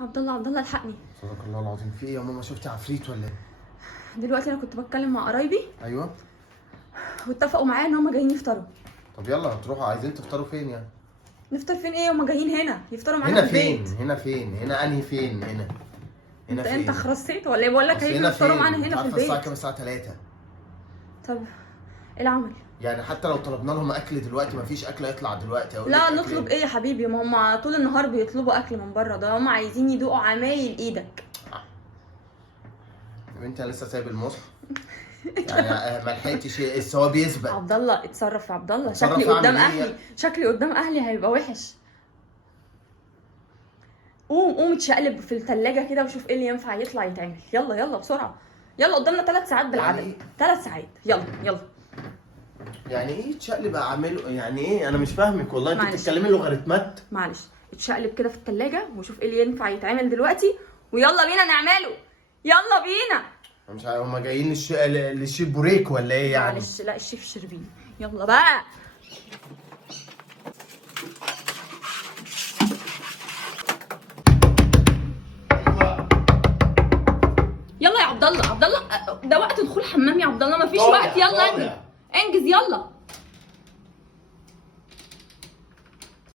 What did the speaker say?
عبد الله عبد الله الحقني. صدق الله العظيم. في ايه يا ماما؟ شفتي عفريت ولا ايه؟ دلوقتي انا كنت بتكلم مع قرايبي ايوه. واتفقوا معايا ان هم جايين يفطروا. طب يلا هتروحوا، عايزين تفطروا فين يعني؟ نفطر فين ايه؟ هم جايين هنا يفطروا معانا هنا في البيت. فين؟ هنا فين؟ هنا انهي فين؟ هنا انت خرصيت ولا ايه؟ بقول لك هيجوا يفطروا معانا هنا في البيت. الساعه كام؟ الساعه 3. طب ايه العمل؟ يعني حتى لو طلبنا لهم اكل دلوقتي مفيش اكل هيطلع دلوقتي. لا نطلب ايه يا حبيبي؟ ما هم طول النهار بيطلبوا اكل من بره، ده هم عايزين يدوقوا عمايل ايدك. يا بنتي انا لسه سايب المصحف يعني ما لحقتش الثواب يثبت. عبد الله اتصرف يا عبد الله، اتصرف شكلي قدام أعمل إيه؟ اهلي، شكلي قدام اهلي هيبقى وحش. قوم اتشقلب في الثلاجه كده وشوف ايه اللي ينفع يطلع يتعمل. يلا يلا بسرعه، يلا قدامنا 3 ساعات بالعدد. يعني 3 ساعات، يلا يلا. يعني ايه اتشقلب اعمله؟ يعني ايه؟ انا مش فاهمك والله. انت معلش. بتتكلمي لوغاريتمات. معلش اتشقلب كده في الثلاجه وشوف ايه اللي ينفع يتعمل دلوقتي ويلا بينا نعمله. يلا بينا. أنا مش عارف هما جايين للشيف بوريك ولا ايه يعني؟ معلش لا الشيف شربين. يلا بقى. يلا يا عبد الله، عبد الله ده وقت دخول حمام يا عبد الله، مفيش وقت. يلا انجز انجز يلا.